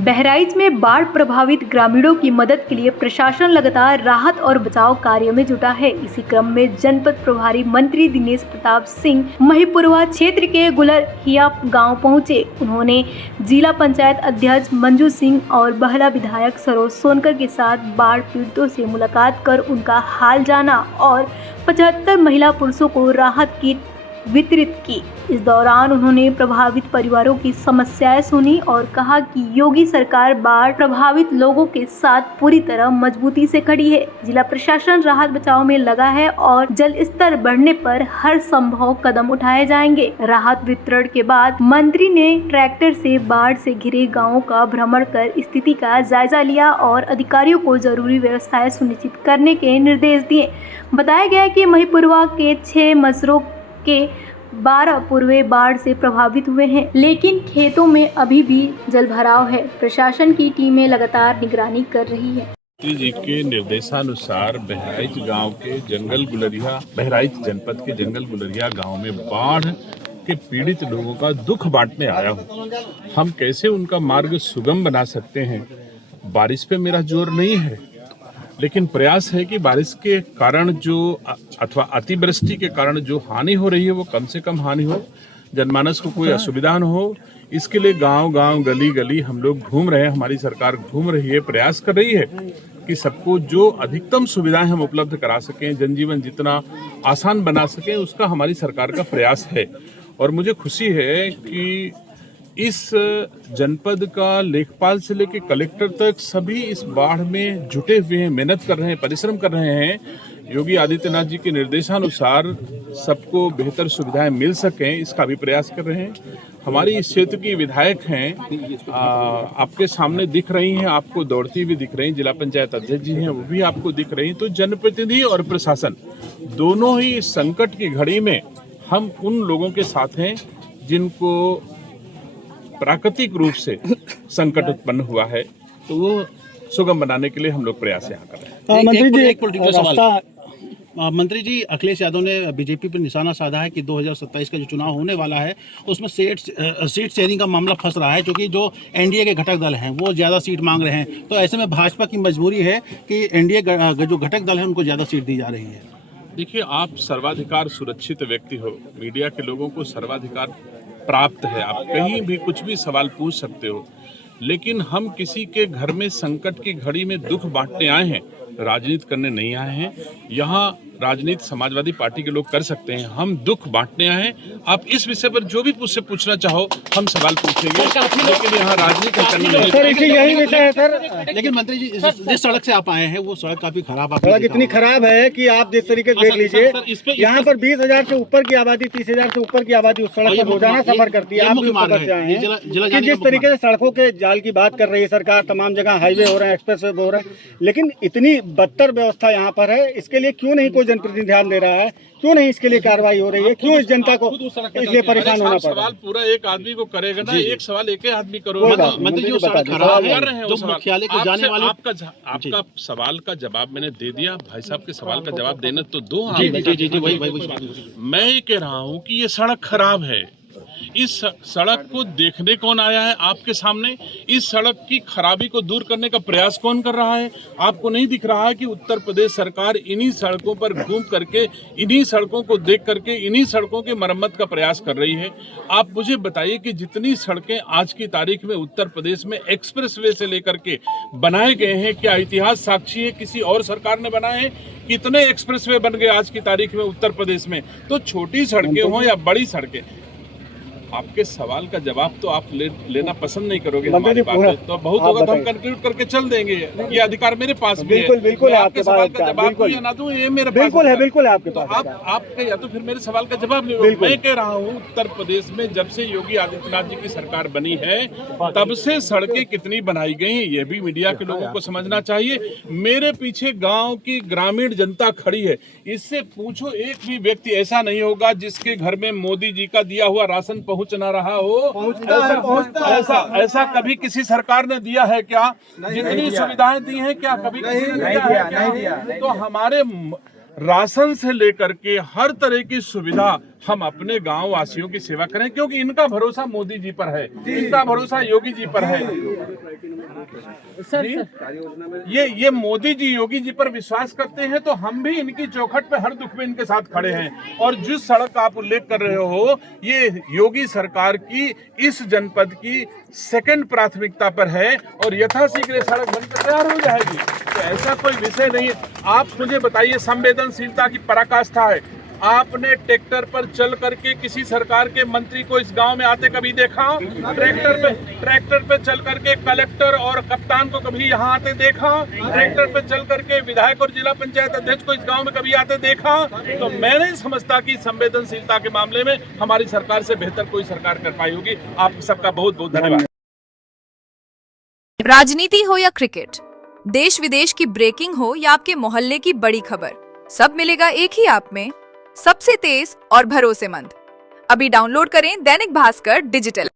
बहराइच में बाढ़ प्रभावित ग्रामीणों की मदद के लिए प्रशासन लगातार राहत और बचाव कार्य में जुटा है। इसी क्रम में जनपद प्रभारी मंत्री दिनेश प्रताप सिंह महिपुरवा क्षेत्र के गुलरिया गांव पहुंचे। उन्होंने जिला पंचायत अध्यक्ष मंजू सिंह और बहला विधायक सरोज सोनकर के साथ बाढ़ पीड़ितों से मुलाकात कर उनका हाल जाना और 75 महिला पुरुषों को राहत किट वितरित की। इस दौरान उन्होंने प्रभावित परिवारों की समस्याएं सुनी और कहा कि योगी सरकार बाढ़ प्रभावित लोगों के साथ पूरी तरह मजबूती से खड़ी है। जिला प्रशासन राहत बचाव में लगा है और जल स्तर बढ़ने पर हर संभव कदम उठाए जाएंगे। राहत वितरण के बाद मंत्री ने ट्रैक्टर से बाढ़ से घिरे गाँवों का भ्रमण कर स्थिति का जायजा लिया और अधिकारियों को जरूरी व्यवस्थाएं सुनिश्चित करने के निर्देश दिए। बताया गया कि महिपुरवा के 6 मजरों के 12 पूर्वे बाढ़ से प्रभावित हुए हैं, लेकिन खेतों में अभी भी जलभराव है। प्रशासन की टीमें लगातार निगरानी कर रही है। मंत्री जी के निर्देशानुसार बहराइच गांव के जंगल गुलरिया, बहराइच जनपद के जंगल गुलरिया गांव में बाढ़ के पीड़ित लोगों का दुख बांटने आया हूं। हम कैसे उनका मार्ग सुगम बना सकते हैं। बारिश पे मेरा जोर नहीं है, लेकिन प्रयास है कि बारिश के कारण जो अथवा अतिवृष्टि के कारण जो हानि हो रही है वो कम से कम हानि हो, जनमानस को कोई असुविधा न हो। इसके लिए गांव-गांव, गली-गली हम लोग घूम रहे हैं, हमारी सरकार घूम रही है, प्रयास कर रही है कि सबको जो अधिकतम सुविधाएं हम उपलब्ध करा सकें, जनजीवन जितना आसान बना सकें, उसका हमारी सरकार का प्रयास है। और मुझे खुशी है कि इस जनपद का लेखपाल से लेकर कलेक्टर तक सभी इस बाढ़ में जुटे हुए हैं, मेहनत कर रहे हैं, परिश्रम कर रहे हैं। योगी आदित्यनाथ जी के निर्देशानुसार सबको बेहतर सुविधाएं मिल सकें, इसका भी प्रयास कर रहे हैं। हमारी इस क्षेत्र की विधायक हैं, आपके सामने दिख रही हैं, आपको दौड़ती हुई दिख रही हैं। जिला पंचायत अध्यक्ष जी हैं, वो भी आपको दिख रही हैं। तो जनप्रतिनिधि और प्रशासन दोनों ही इस संकट की घड़ी में हम उन लोगों के साथ हैं जिनको प्राकृतिक रूप से संकट उत्पन्न हुआ है, तो वो सुगम बनाने के लिए हम लोग प्रयास यहाँ कर रहे हैं। मंत्री जी, अखिलेश यादव ने बीजेपी पर निशाना साधा है कि 2027 का जो चुनाव होने वाला है उसमें सीट शेयरिंग का मामला फंस रहा है, क्योंकि जो एनडीए के घटक दल हैं वो ज़्यादा सीट मांग रहे हैं। तो ऐसे में भाजपा की मजबूरी है कि एनडीए जो घटक दल है उनको ज़्यादा सीट दी जा रही है। देखिए, आप सर्वाधिकार सुरक्षित व्यक्ति हो, मीडिया के लोगों को सर्वाधिकार प्राप्त है, आप कहीं भी कुछ भी सवाल पूछ सकते हो। लेकिन हम किसी के घर में संकट की घड़ी में दुख बांटने आए हैं, राजनीति करने नहीं आए हैं। यहाँ राजनीति समाजवादी पार्टी के लोग कर सकते हैं, हम दुख बांटने आए हैं। आप इस विषय पर जो भी मुझसे पूछना चाहो हम सवाल पूछेंगे, लेकिन यहाँ राजनीति करनी नहीं। यही विषय है सर। लेकिन मंत्री जी, जिस सड़क से आप आए हैं वो सड़क काफी खराब, सड़क इतनी खराब है कि आप जिस तरीके से देख लीजिए, यहाँ पर 20,000 से ऊपर की आबादी, 30,000 से ऊपर की आबादी उस सड़क पर रोजाना सफर करती है। आप भी सफर से आए हैं कि जिस तरीके से सड़कों के जाल की बात कर रही है सरकार, तमाम जगह हाईवे हो रहे हैं, एक्सप्रेस वे हो रहे हैं, लेकिन इतनी बदतर व्यवस्था यहाँ पर है। इसके लिए क्यों नहीं कोई जनप्रतिनिधि ध्यान दे रहा है? क्यों नहीं इसके लिए कार्रवाई हो रही है? क्यों इस जनता को इसलिए परेशान होना पड़ रहा है? सवाल पूरा एक आदमी को करेगा ना, एक सवाल एक ही आदमी करोगे। मंत्री जी, सड़क खराब कर रहे हैं, जो मुख्यालय को जाने वाले आपका सवाल का जवाब मैंने दे दिया। भाई साहब के सवाल का जवाब देने तो दो। मैं ये कह रहा हूँ कि ये सड़क खराब है। इस सड़क को देखने कौन आया है आपके सामने? इस सड़क की खराबी को दूर करने का प्रयास कौन कर रहा है? आपको नहीं दिख रहा है कि उत्तर प्रदेश सरकार इन्हीं सड़कों पर घूम करके, इन्हीं सड़कों को देख करके, इन्हीं सड़कों की मरम्मत का प्रयास कर रही है? आप मुझे बताइए कि जितनी सड़कें आज की तारीख में उत्तर प्रदेश में एक्सप्रेसवे से लेकर के बनाए गए हैं, क्या इतिहास साक्षी है किसी और सरकार ने बनाए हैं? कितने एक्सप्रेसवे बन गए आज की तारीख में उत्तर प्रदेश में? तो छोटी सड़कें हों या बड़ी सड़कें, आपके सवाल का जवाब तो आप लेना पसंद नहीं करोगे। हमारी बात तो बहुत होगा तो हम कंक्लूड करके चल देंगे। ये अधिकार मेरे पास भी है। बिल्कुल आपके सवाल का जवाब दूं या ना दूं, ये मेरे पास बिल्कुल है आपके पास। आपके या तो फिर मेरे सवाल का जवाब नहीं। मैं कह रहा हूँ, उत्तर प्रदेश में जब से योगी आदित्यनाथ जी की सरकार बनी है तब से सड़कें कितनी बनाई गई हैं, ये भी मीडिया के लोगों को समझना चाहिए। मेरे पीछे गाँव की ग्रामीण जनता खड़ी है, इससे पूछो, एक भी व्यक्ति ऐसा नहीं होगा जिसके घर में मोदी जी का दिया हुआ राशन पहुंच ना रहा हो। ऐसा कभी किसी सरकार ने दिया है क्या? जितनी सुविधाएं दी हैं क्या कभी किसी ने दिया है क्या? तो हमारे राशन से लेकर के हर तरह की सुविधा हम अपने गांव वासियों की सेवा करें, क्योंकि इनका भरोसा मोदी जी पर है, इनका भरोसा योगी जी पर है। ये मोदी जी योगी जी पर विश्वास करते हैं, तो हम भी इनकी चौखट पे हर दुख में इनके साथ खड़े हैं। और जिस सड़क का आप उल्लेख कर रहे हो, ये योगी सरकार की इस जनपद की सेकंड प्राथमिकता पर है और यथाशीघ्र सड़क बनकर तैयार हो जाएगी। तो ऐसा कोई विषय नहीं है। आप मुझे बताइए, संवेदनशीलता की पराकाष्ठा है। आपने ट्रैक्टर पर चल करके किसी सरकार के मंत्री को इस गांव में आते कभी देखा? ट्रैक्टर पे चल करके कलेक्टर और कप्तान को कभी यहाँ आते देखा? ट्रैक्टर पे चल करके विधायक और जिला पंचायत अध्यक्ष को इस गांव में कभी आते देखा? तो मैं नहीं समझता कि संवेदनशीलता के मामले में हमारी सरकार से बेहतर कोई सरकार कर पाई होगी। आप सबका बहुत बहुत धन्यवाद। राजनीति हो या क्रिकेट, देश विदेश की ब्रेकिंग हो या आपके मोहल्ले की बड़ी खबर, सब मिलेगा एक ही ऐप में, सबसे तेज और भरोसेमंद। अभी डाउनलोड करें दैनिक भास्कर डिजिटल।